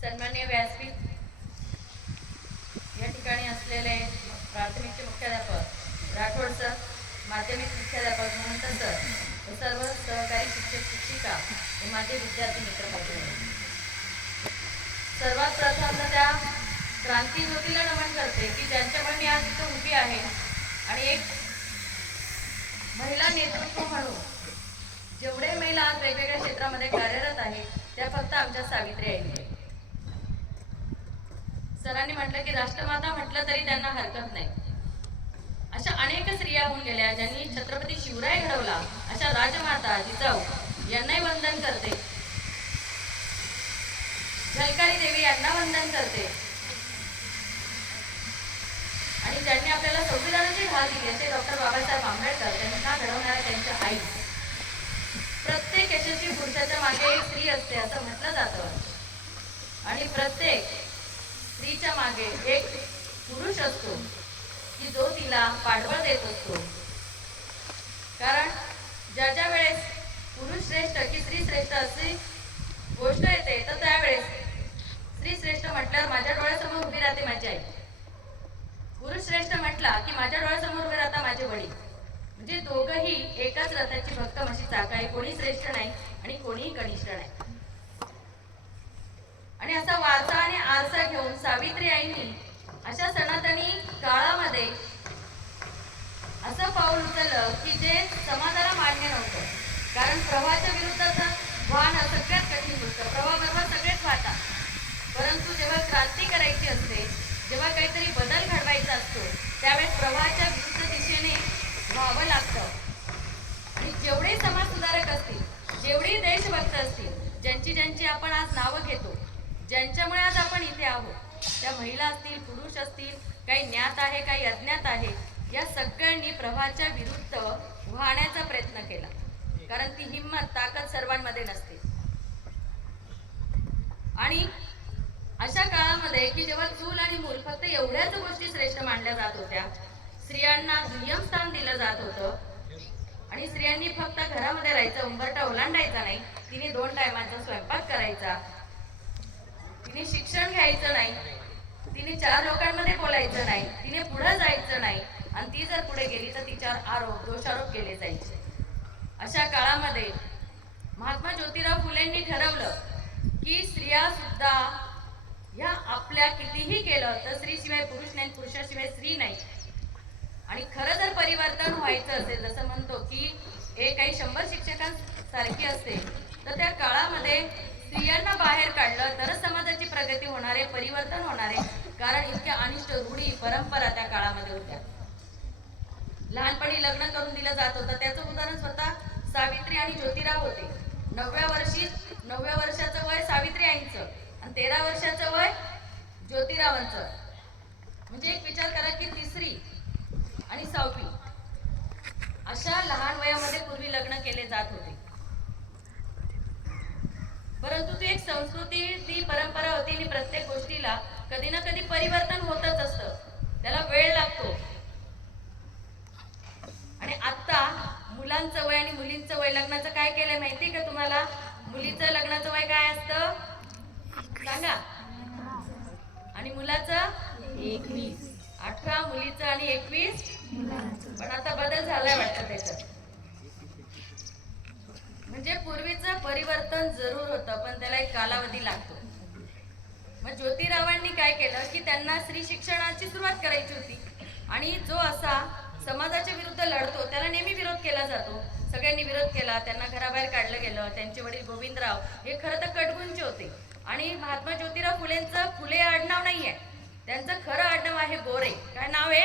सन्माननीय व्यासपीठ या ठिकाणी असलेले प्राथमिकचे मुख्याध्यापक राठोड सर, माध्यमिक मुख्याध्यापक महंत सर, सर्व सहकारी शिक्षक शिक्षिका व माझे विद्यार्थी मित्र मैत्रिणी, सर्वात प्रथम त्या क्रांती ज्योतीला नमन करते की ज्यांच्यामुळे मी आज इथे उभी आहे. आणि एक महिला नेतृत्व म्हणून जेवढे महिला आज वेगवेगळ्या क्षेत्रामध्ये कार्यरत आहेत त्या फक्त आमच्या सावित्री आई. सरांनी म्हटलं की राष्ट्रमाता म्हटलं तरी त्यांना हरकत नाही. अशा अनेक स्त्रिया होऊन गेल्या ज्यांनी छत्रपती शिवराय घडवला. अशा राजमाता जिजाऊ यांनाही वंदन करते, झलकारी देवी यांना वंदन करते. आणि ज्यांनी आपल्याला संविधानाची ढाल दिली असे डॉक्टर बाबासाहेब आंबेडकर त्यांना घडवणाऱ्या त्यांच्या आई. प्रत्येक यशस्वी पुरुषाच्या मागे एक स्त्री असते असं म्हटलं जातं. आणि प्रत्येक स्त्रीच्या मागे एक पुरुष असतो की जो तिला पाठबळ देत असतो. कारण ज्या वेळेस पुरुष श्रेष्ठ की स्त्री श्रेष्ठ अशी गोष्ट येते तर त्यावेळेस स्त्री श्रेष्ठ म्हटल्यावर माझ्या डोळ्यासमोर उभी राहते माझी आई. पुरुष श्रेष्ठ म्हटला की माझ्या डोळ्यासमोर उभे राहता माझे वडील. म्हणजे दोघंही एकाच रथाची भक्कम अशी चाक आहे. कोणी श्रेष्ठ नाही आणि कोणीही कनिष्ठ नाही. आणि असा वारसा आणि आरसा घेऊन सावित्री आईंनी अशा सनातनी काळामध्ये असं पाऊल उचललं की जे समाजाला मान्य नव्हतं. कारण प्रवाहाच्या विरुद्धचं वाहन सगळ्यात कठीण गोष्ट. प्रवाहाबरोबर सगळेच वाहतात, परंतु जेव्हा क्रांती करायची असते, जेव्हा काहीतरी बदल घडवायचा असतो त्यावेळेस प्रवाहाच्या विरुद्ध दिशेने व्हावं लागतं. आणि जेवढे समाज सुधारक असतील, जेवढे देशभक्त असतील, ज्यांची आपण आज नावं घेतो, ज्यांच्यामुळे आज आपण इथे आहोत, त्या महिला असतील, पुरुष असतील, काही ज्ञात आहे काही अज्ञात आहे, या सगळ्यांनी प्रवाहाच्या विरुद्ध वाहण्याचा प्रयत्न केला. कारण ती हिंमत ताकद सर्वांमध्ये नसते. आणि अशा काळामध्ये की जेव्हा चूल आणि मूल फक्त एवढ्याच गोष्टी श्रेष्ठ मानल्या जात होत्या, स्त्रियांना दुय्यम स्थान दिलं जात होतं. आणि स्त्रियांनी फक्त घरामध्ये राहायचं, उंबरठा ओलांडायचा नाही, तिने 2 टायमांचा स्वयंपाक करायचा, तिने शिक्षण घ्यायचं नाही, तिने 4 लोकांमध्ये बोलायचं नाही, तिने पुढे जायचं नाही. आणि ती जर पुढे गेली तर तिच्यावर दोषारोप केले जायचे. अशा काळामध्ये महात्मा ज्योतिराव फुलेंनी ठरवलं की स्त्रिया सुद्धा ह्या आपल्या कितीही केलं तर स्त्रीशिवाय पुरुष नाही, पुरुषाशिवाय स्त्री नाही. आणि खरं जर परिवर्तन व्हायचं असेल, जसं म्हणतो की काही 100 शिक्षकांसारखी असते, तर त्या काळामध्ये स्त्रियांना बाहेर काढलं तरच समाजाची प्रगती होणार आहे, परिवर्तन होणार आहे. कारण इतक्या अनिष्ट रूढी परंपरा त्या काळामध्ये होत्या. लहानपणी लग्न करून दिलं जात होतं. त्याचं उदाहरण स्वतः सावित्री आणि ज्योतिराव होते. 9व्या वर्षाचं वय सावित्री आईंचं आणि 13 वर्षाचं वय ज्योतिरावांचं. म्हणजे एक विचार करा की 3री आणि 6वी अशा लहान वयामध्ये पूर्वी लग्न केले जात होते. परंतु ती एक संस्कृती, ती परंपरा होती आणि प्रत्येक गोष्टीला कधी ना कधी परिवर्तन होतच असतं, त्याला वेळ लागतो. आणि आता मुलांचं वय आणि मुलींचं वय, लग्नाचं काय केलंय माहिती का तुम्हाला? मुलीचं लग्नाचं वय काय असतं सांगा? आणि मुलाचं 18, मुलीचं आणि 21. पण आता बदल झालाय वाटतं त्याच्यात. म्हणजे पूर्वीचं परिवर्तन जरूर होतं पण त्याला एक कालावधी लागतो. मग ज्योतिरावांनी काय केलं की त्यांना स्त्री शिक्षणाची सुरुवात करायची होती. आणि जो असा समाजाच्या विरुद्ध लढतो त्याला नेहमी विरोध केला जातो. सगळ्यांनी विरोध केला, त्यांना घराबाहेर काढलं गेलं. त्यांचे वडील गोविंदराव हे खरं तर कडगुंचे होते. आणि महात्मा ज्योतिराव फुलेंचं फुले आडनाव नाहीये, त्यांचं खरं आडनाव आहे गोरे. काय नाव आहे?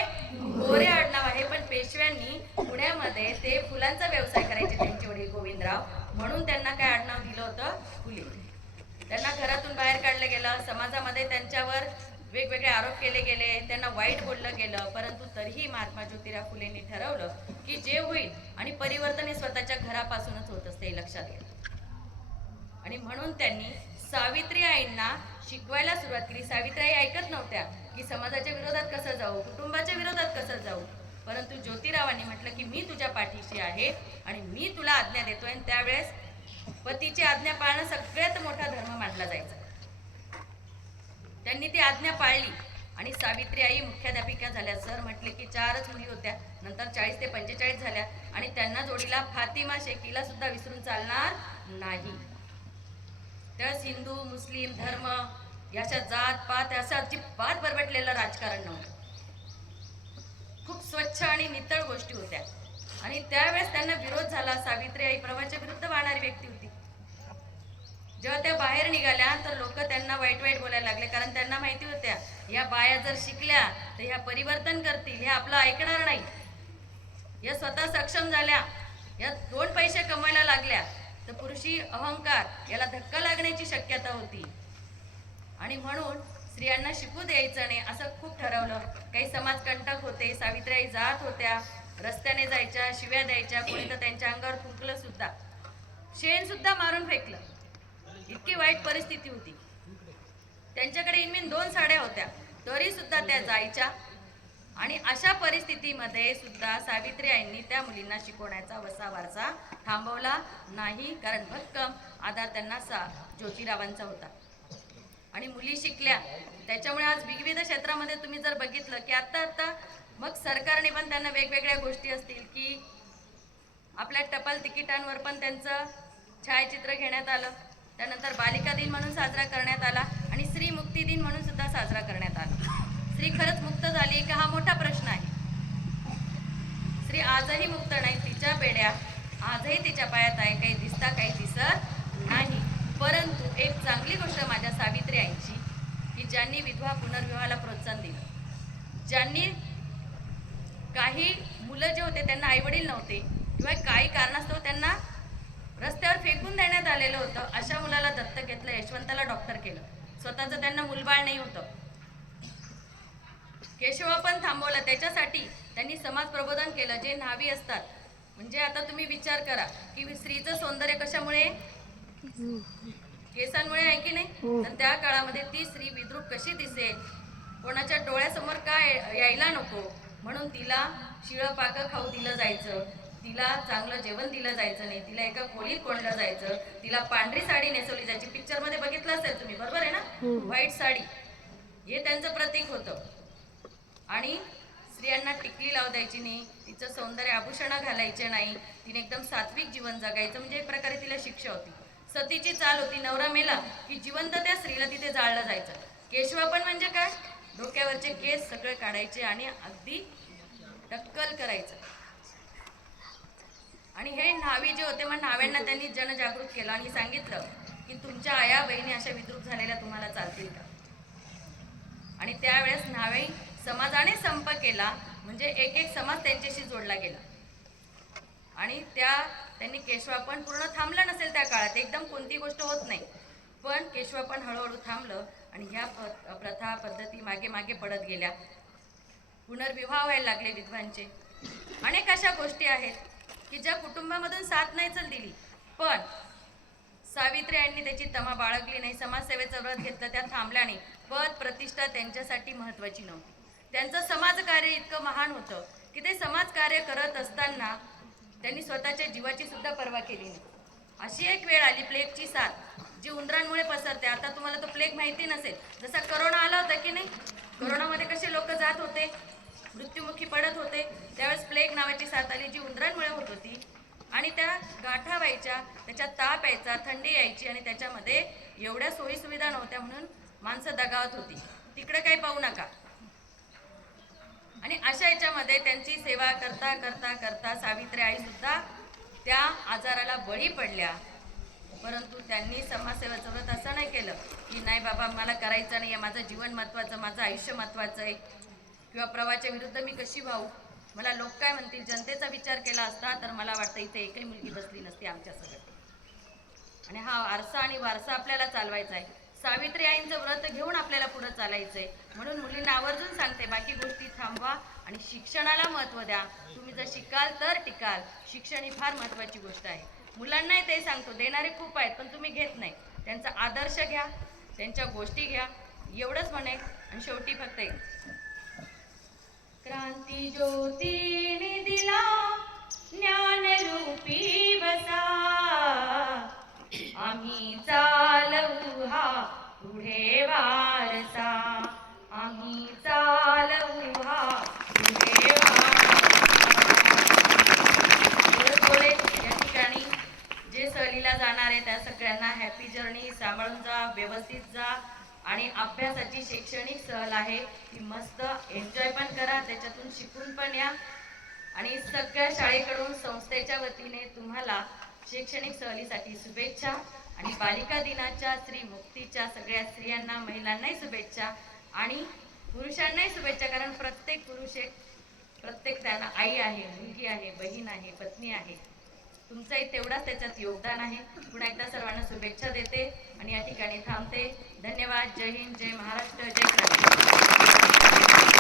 गोरे आडनाव आहे. पण पेशव्यांनी पुण्यामध्ये ते फुलांचा व्यवसाय करायचे त्यांचे वडील गोविंदराव, म्हणून त्यांना काय आडनाव दिलं होतं? फुले. त्यांना घरातून बाहेर काढलं गेलं, समाजामध्ये त्यांच्यावर वेगवेगळे आरोप केले गेले, त्यांना वाईट बोललं गेलं. परंतु तरीही महात्मा ज्योतिराव फुलेंनी ठरवलं की जे होईल आणि परिवर्तन हे स्वतःच्या घरापासूनच होत असते हे लक्षात घ्या. आणि म्हणून त्यांनी सावित्री आईंना शिकवायला सुरुवात केली. सावित्री आई ऐकत नव्हत्या की समाजाच्या विरोधात कसं जाऊ, कुटुंबाच्या विरोधात कसं जाऊ. परंतु ज्योतिरावांनी म्हटलं की मी तुझ्या पाठीशी आहे आणि मी तुला आज्ञा देतोय. आणि त्यावेळेस पतीची आज्ञा पाळणं सगळ्यात मोठा धर्म मानला जायचा. त्यांनी ती आज्ञा पाळली आणि सावित्री आई मुख्याध्यापिका झाल्या. सर म्हटले की 4च मुली होत्या, नंतर 40 ते 45 झाल्या आणि त्यांना जोडीला फातिमा शेकीला सुद्धा विसरून चालणार नाही. त्यावेळेस हिंदू मुस्लिम धर्म याच्या जात पात अशा अजिबात बरबटलेलं राजकारण नव्हतं. खूप स्वच्छ आणि नितळ गोष्टी होत्या आणि त्यावेळेस त्यांना विरोध झाला. सावित्री आई प्रभाच्या विरुद्ध वाहणारी व्यक्ती होती. जेव्हा त्या बाहेर निघाल्या तर लोक त्यांना वाईट वाईट बोलायला लागले, कारण त्यांना माहिती होत्या या बाया जर शिकल्या तर ह्या परिवर्तन करतील, हे आपलं ऐकणार नाही. या स्वतः सक्षम झाल्या, या 2 पैसे कमवायला लागल्या तर पुरुषी अहंकार याला धक्का लागण्याची शक्यता होती आणि म्हणून स्त्रियांना शिकू द्यायचं नाही असं खूप ठरवलं. काही समाजकंटक होते, सावित्रीबाई जात होत्या, रस्त्याने जायच्या, शिव्या द्यायच्या, कोणी तर त्यांच्या अंगावर फुंकलं सुद्धा, शेण सुद्धा मारून फेकलं. इतकी वाईट परिस्थिती होती. त्यांच्याकडे इनमीन 2 साड्या होत्या तरी सुद्धा त्या जायच्या आणि अशा परिस्थितीमध्ये सुद्धा सावित्री आईंनी त्या मुलींना शिकवण्याचा वसा वारसा थांबवला नाही, कारण भक्कम आधार त्यांना ज्योतिरावांचा होता आणि मुली शिकल्या. त्याच्यामुळे आज विविध क्षेत्रामध्ये तुम्ही जर बघितलं की आता मग सरकारने पण त्यांना वेगवेगळ्या गोष्टी असतील की आपल्या टपाल तिकिटांवर पण त्यांचं छायाचित्र घेण्यात आलं. त्यानंतर बालिका दिन म्हणून साजरा करण्यात आला आणि स्त्री मुक्ती दिन म्हणून सुद्धा साजरा करण्यात आला. स्त्री खरंच मुक्त झाली का हा मोठा प्रश्न आहे. स्त्री आजही मुक्त नाही, तिच्या बेड्या आजही तिच्या पायात आहे, काही दिसता काही दिसत नाही. परंतु एक चांगली गोष्ट माझ्या सावित्री आईंची की ज्यांनी विधवा पुनर्विवाहाला प्रोत्साहन दिलं, ज्यांनी काही मुलं जे होते त्यांना आईवडील नव्हते किंवा काही कारणास्तव त्यांना रस्त्यावर फेकून देण्यात आलेलं होतं, अशा मुलाला दत्तक घेतलं, यशवंताला डॉक्टर केलं, स्वतःचं त्यांना मुलबाळ नाही होतं. केशवा पण थांबवला, त्याच्यासाठी त्यांनी समाज प्रबोधन केलं. जे न्हावी असतात, म्हणजे आता तुम्ही विचार करा की स्त्रीचं सौंदर्य कशामुळे, केसांमुळे आहे की नाही. तर त्या काळामध्ये ती स्त्री विद्रूप कशी दिसेल, कोणाच्या डोळ्यासमोर काय यायला नको म्हणून तिला शिळं पाकं खाऊ दिलं जायचं, तिला चांगलं जेवण दिलं जायचं नाही, तिला एका खोलीत कोंडलं जायचं, तिला पांढरी साडी नेसवली जायची. पिक्चरमध्ये बघितलं असेल तुम्ही, बरोबर आहे ना, व्हाईट साडी हे त्यांचं प्रतीक होतं. आणि स्त्रियांना टिकली लावू द्यायची नाही, तिचं सौंदर्य आभूषणं घालायचे नाही, तिने एकदम सात्विक जीवन जगायचं, म्हणजे एक प्रकारे तिला शिक्षा होती. सतीची चाल होती, नवरा मेला की जिवंत त्या स्त्रीला तिथे जाळलं जायचं. केशवा पण म्हणजे काय, डोक्यावरचे केस सगळे काढायचे आणि अगदी टक्कल करायचं. आणि हे न्हावी जे होते, मग न्हाव्यांना त्यांनी जनजागृत केलं आणि सांगितलं की तुमच्या आया बहिणी अशा विद्रूप झालेल्या तुम्हाला चालतील का. आणि त्यावेळेस न्हावी समाजाने संप केला, म्हणजे एक समाज त्यांच्याशी जोडला गेला. आणि त्यांनी केशवा पण पूर्ण थांबलं नसेल त्या काळात, एकदम कोणती गोष्ट होत नाही, पण केशवा पण हळूहळू थांबलं आणि ह्या प्रथा पद्धती मागे मागे पडत गेल्या. पुनर्विवाह व्हायला लागले विधवांचे. अनेक अशा गोष्टी आहेत की ज्या कुटुंबामधून साथ नाही चल दिली, पण सावित्री यांनी त्याची तमा बाळगली नाही, समाजसेवेचं व्रत घेतलं, त्या थांबल्या नाही. पद प्रतिष्ठा त्यांच्यासाठी महत्त्वाची नव्हती. त्यांचं समाजकार्य इतकं महान होतं की ते समाजकार्य करत असताना त्यांनी स्वतःच्या जीवाची सुद्धा पर्वा केली नाही. अशी एक वेळ आली, प्लेगची साथ, जी उंदरांमुळे पसरते. आता तुम्हाला तो प्लेग माहिती नसेल, जसा करोना आला होता की नाही, करोनामध्ये कसे लोक जात होते, मृत्युमुखी पडत होते, त्यावेळेस प्लेग नावाची साथ आली जी उंदरांमुळे होत होती. आणि त्या गाठा व्हायच्या, त्याच्यात ताप यायचा, थंडी यायची आणि त्याच्यामध्ये एवढ्या सोयीसुविधा नव्हत्या म्हणून माणसं दगावत होती. तिकडे काही पाहू नका. आणि अशा याच्यामध्ये त्यांची सेवा करता करता करता सावित्री आई सुद्धा त्या आजाराला बळी पडल्या. परंतु त्यांनी समाजसेवेचं व्रत असं नाही केलं की नाही बाबा मला करायचं नाही आहे, माझं जीवन महत्त्वाचं, माझं आयुष्य महत्त्वाचं आहे, किंवा प्रवाहाच्या विरुद्ध मी कशी वाहू, मला लोक काय म्हणतील, जनतेचा विचार केला असता तर मला वाटतं इथे एकही मुलगी बसली नसती आमच्या सगळ्यात. आणि हा आरसा आणि वारसा आपल्याला चालवायचा आहे. सावित्री आईंचं व्रत घेऊन आपल्याला पुढे चालायचंय. म्हणून मुलींना आवर्जून सांगते, बाकी गोष्टी थांबवा आणि शिक्षणाला महत्त्व द्या. तुम्ही जर शिकाल तर टिकाल. शिक्षण ही फार महत्त्वाची गोष्ट आहे. मुलांनाही ते सांगतो, देणारे खूप आहेत पण तुम्ही घेत नाही. त्यांचा आदर्श घ्या, त्यांच्या गोष्टी घ्या, एवढंच म्हणेन. आणि शेवटी फक्त एक, क्रांती ज्योतीने दिला ज्ञानरूपी वसा, आम्ही चालवू हा पुढे वारसा. जाणार आहे त्या सगळ्यांना हॅपी जर्नी, सांभाळून जा, व्यवस्थित जा. आणि अभ्यासाची शैक्षणिक सहल आहे ती मस्त एन्जॉय पण करा, त्याच्यातून शिकून पण या. आणि सगळ्या शाळेकडून संस्थेच्या वतीने तुम्हाला शैक्षणिक सहलीसाठी शुभेच्छा. आणि बालिका दिनाच्या श्री मुक्तीच्या सगळ्या स्त्रियांना, महिलांनाही शुभेच्छा आणि पुरुषांनाही शुभेच्छा. कारण प्रत्येक पुरुष प्रत्येक त्यांना आई आहे, मुलगी आहे, बहीण आहे, पत्नी आहे. तुमचंही तेवढाच त्याच्यात योगदान आहे. पुन्हा एकदा सर्वांना शुभेच्छा देते आणि या ठिकाणी थांबते. धन्यवाद. जय हिंद, जय महाराष्ट्र, जय क्रांती.